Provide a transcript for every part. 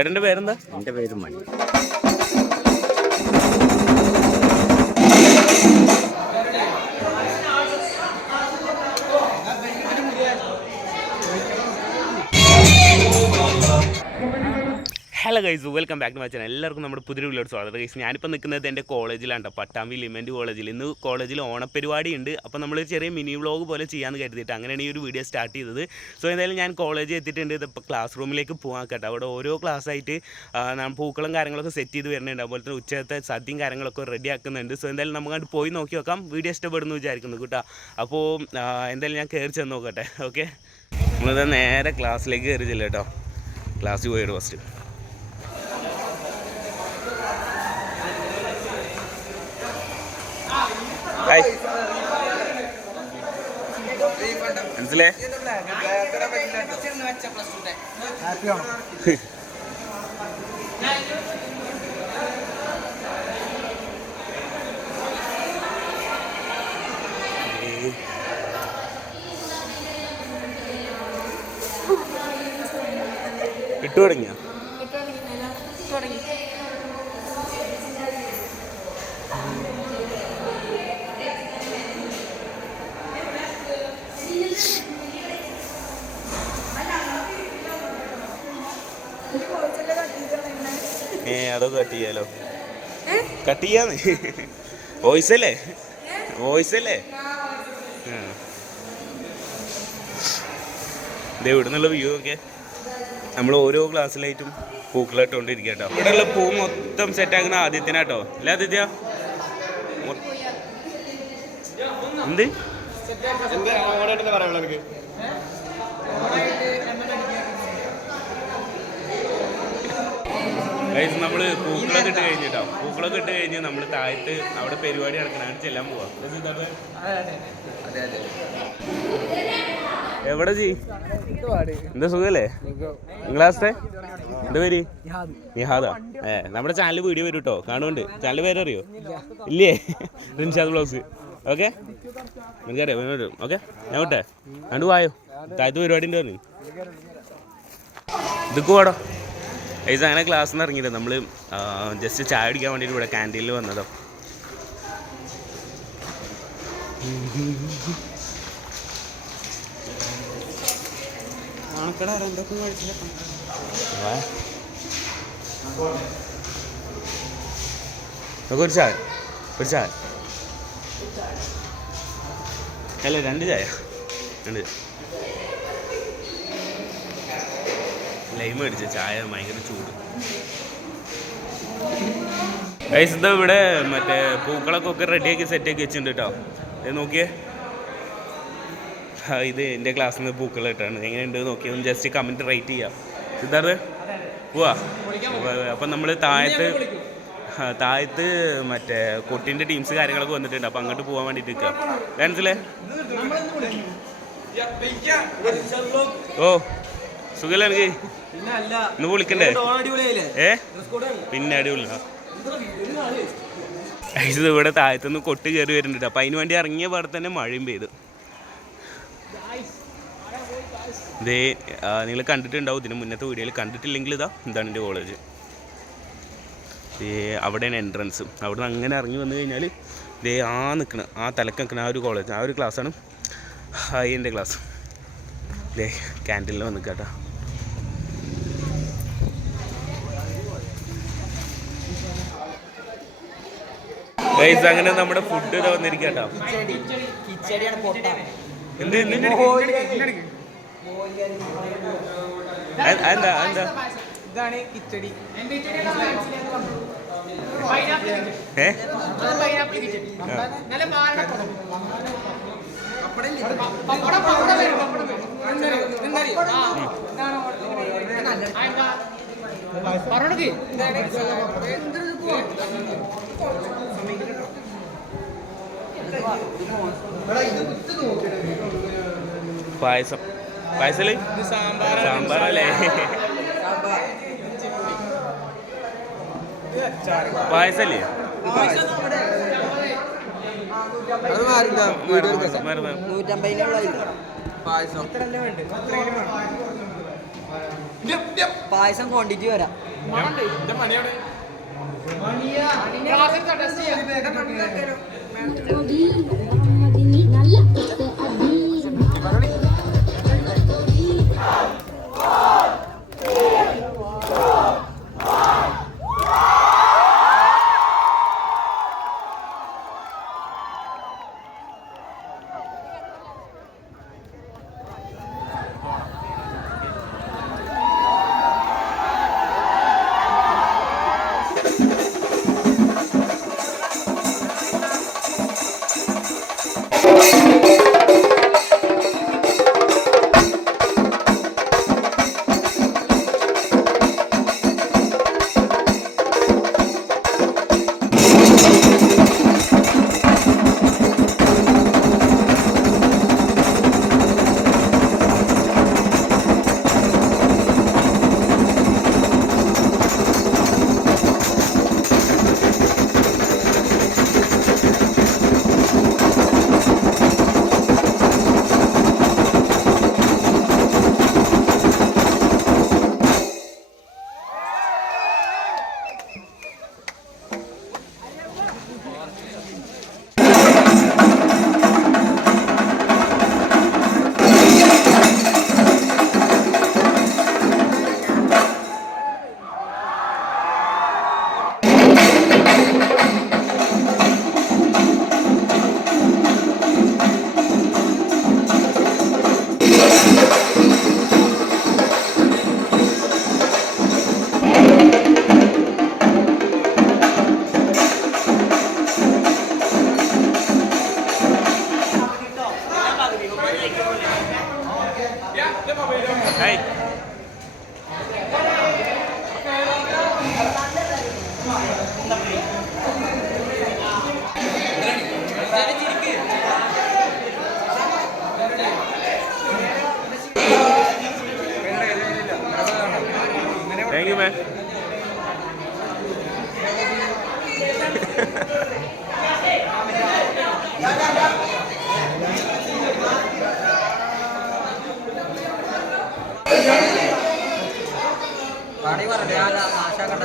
ചേട്ടൻ്റെ പേരെന്താ? എൻ്റെ പേര് Mani. Hello guys, welcome back to my channel. എല്ലാവർക്കും നമ്മുടെ പുതിയ വീഡിയോസ് സ്വാഗതം. ഗൈസ്, ഞാനിപ്പോൾ നിൽക്കുന്നത് എൻ്റെ കോളേജിലാണ് കേട്ടോ, പട്ടാമ്പി ലിമൻറ്റ് കോളേജിൽ. ഇന്ന് കോളേജിൽ ഓണപ്പരിപാടി ഉണ്ട്. അപ്പോൾ നമ്മൾ ചെറിയ മിനി വ്ളോഗ് പോലെ ചെയ്യാമെന്ന് കരുതിയിട്ട് അങ്ങനെയാണ് ഈ ഒരു വീഡിയോ സ്റ്റാർട്ട് ചെയ്തത്. സോ എന്തായാലും ഞാൻ കോളേജിൽ എത്തിയിട്ടുണ്ട്. ഇതിപ്പോൾ ക്ലാസ് റൂമിലേക്ക് പോകാൻ കേട്ടോ. അവിടെ ഓരോ ക്ലാസ്സായിട്ട് പൂക്കളും കാര്യങ്ങളൊക്കെ സെറ്റ് ചെയ്ത് വരുന്നുണ്ട്. അതുപോലെ തന്നെ ഉച്ചത്തെ സദ്യയും കാര്യങ്ങളൊക്കെ റെഡി ആക്കുന്നുണ്ട്. സോ എന്തായാലും നമുക്കങ്ങോട്ട് പോയി നോക്കി നോക്കാം. വീഡിയോ ഇഷ്ടപ്പെടുന്നു വിചാരിക്കുന്നു കേട്ടോ. അപ്പോൾ എന്തായാലും ഞാൻ കയറി ചെന്ന് നോക്കട്ടെ. ഓക്കെ, നമ്മളിത് നേരെ ക്ലാസ്സിലേക്ക് കയറി ചെല്ലും കേട്ടോ. ക്ലാസ്സിൽ പോയിട്ട് ഫസ്റ്റ് മനസ്സിലേ ഇട്ടു തുടങ്ങിയ അതൊക്കെ കട്ട് ചെയ്യാലോ. കട്ട് ചെയ്യാന്ന് വോയിസ് അല്ലേ? ഇവിടെ നിന്നുള്ള വ്യൂ ഒക്കെ നമ്മൾ ഓരോ ക്ലാസ്സിലായിട്ടും പൂക്കളിട്ടുകൊണ്ടിരിക്കുക കേട്ടോ. ഇവിടെയുള്ള പൂ മൊത്തം സെറ്റാക്കുന്ന ആദിത്യനാട്ടോ. അല്ലേ ആദിത്യ? എന്ത് ഗൈസ്, നമ്മൾ പൂക്കളൊക്കെ ഇട്ട് കഴിഞ്ഞിട്ടോ. പൂക്കളൊക്കെ ഇട്ട് കഴിഞ്ഞ് നമ്മൾ താഴത്ത് അവിടെ പരിപാടി നടക്കണം, ചെല്ലാൻ പോവാം. എവിടെ ചെയ് എന്താ സുഖല്ലേ? നിങ്ങളാste എന്താ പേര്? നിഹാദാ. നമ്മുടെ ചാനൽ വീഡിയോ വരും കേട്ടോ, കാണുന്നുണ്ട്. ചാനൽ പേരറിയോ? ഇല്ലേ? റിൻഷാദ് വ്ളോഗ്സ്. ഓക്കെ, എനിക്കറിയാം വരും. ഓക്കെ, ഞാൻ വിട്ടെ കണ്ടു പോയോ? താഴത്ത് പരിപാടി ഉണ്ട് പറഞ്ഞു. ഇതൊക്കെ പോടോ ഗൈസ്. അങ്ങനെ ക്ലാസ്സിൽ നിന്ന് ഇറങ്ങിയിട്ട് നമ്മൾ ജസ്റ്റ് ചായ കുടിക്കാൻ വേണ്ടിയിട്ട് ഇവിടെ ക്യാൻറ്റീനിൽ വന്നതോ. ഒരു ചായ അല്ല, 2 ചായ. ലൈം മേടിച്ച ചായ ഭയങ്കര ചൂട്. ഗൈസ്, ഇതാ ഇവിടെ മറ്റേ പൂക്കളൊക്കെ റെഡിയാക്കി സെറ്റാക്കി വെച്ചിട്ടുണ്ട് കേട്ടോ. ഇത് നോക്കിയേ, ഇത് എൻ്റെ ക്ലാസ്സിൽ നിന്ന് പൂക്കൾ ഇട്ടാണ്. എങ്ങനെയുണ്ട് നോക്കിയാൽ ഒന്ന് ജസ്റ്റ് കമൻറ്റ് റൈറ്റ് ചെയ്യാം. സിദ്ധാർത്ഥ് പോവാ. അപ്പം നമ്മൾ താഴത്ത് മറ്റേ കൊട്ടിൻ്റെ ടീംസ് കാര്യങ്ങളൊക്കെ വന്നിട്ടുണ്ട്. അപ്പം അങ്ങോട്ട് പോകാൻ വേണ്ടിയിട്ട് നിൽക്കുക. മനസ്സിലേ? ഓ സുഖല്ലേ എനിക്ക്? ഇന്ന് വിളിക്കണ്ടേ? പിന്നെ അടിപൊളിയാ. ഇത് ഇവിടെ താഴത്തുനിന്ന് കൊട്ട് കയറി വരുന്നുണ്ട്. അപ്പം അതിന് വേണ്ടി ഇറങ്ങിയ പാടെ തന്നെ മഴയും പെയ്തു. ഇതേ നിങ്ങൾ കണ്ടിട്ടുണ്ടാവും, ഇതിന് മുന്നത്തെ വീഡിയോയിൽ. കണ്ടിട്ടില്ലെങ്കിൽ എന്താണ് എൻ്റെ കോളേജ്. അവിടെയാണ് എൻട്രൻസ്. അവിടെ നിന്ന് അങ്ങനെ ഇറങ്ങി വന്നു കഴിഞ്ഞാൽ ഇതേ നിൽക്കണം, തലക്ക് നിൽക്കണം ആ ഒരു കോളേജ്, ആ ഒരു ക്ലാസ്സാണ് എൻ്റെ ക്ലാസ്. ഇതേ ക്യാൻറ്റീനിൽ വന്ന് കേട്ടോ. ഗൈസ്, അങ്ങനെ നമ്മുടെ ഫുഡ് ഇതാ വന്നിരിക്കുക കേട്ടോ. എന്ത് എന്താ ഇതാണ് കിച്ചടി. പായസല്ലേ? സാമ്പാറല്ലേ? പായസല്ലേ? പായസം ക്വാണ്ടിറ്റി വരാം. Thank you ma'am. ആശാ കണ്ട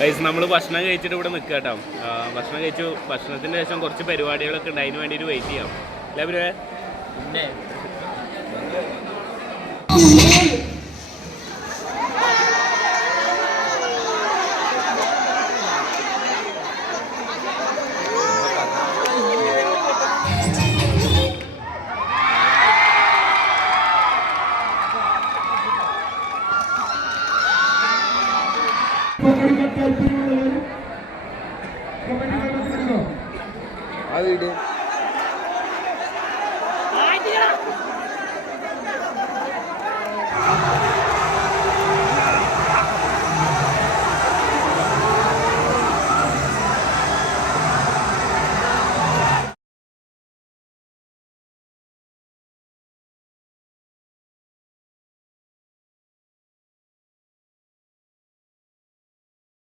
ഗൈസ് നമ്മൾ ഭക്ഷണം കഴിച്ചിട്ട് ഇവിടെ നിൽക്കുക കേട്ടോ. ഭക്ഷണം കഴിച്ചു. ഭക്ഷണത്തിന് ശേഷം കുറച്ച് പരിപാടികളൊക്കെ ഉണ്ട്, അതിന് വേണ്ടിയിട്ട് വെയിറ്റ് ചെയ്യാം അല്ലേ ബ്രോയെ? പിന്നെ ആ വീഡിയോ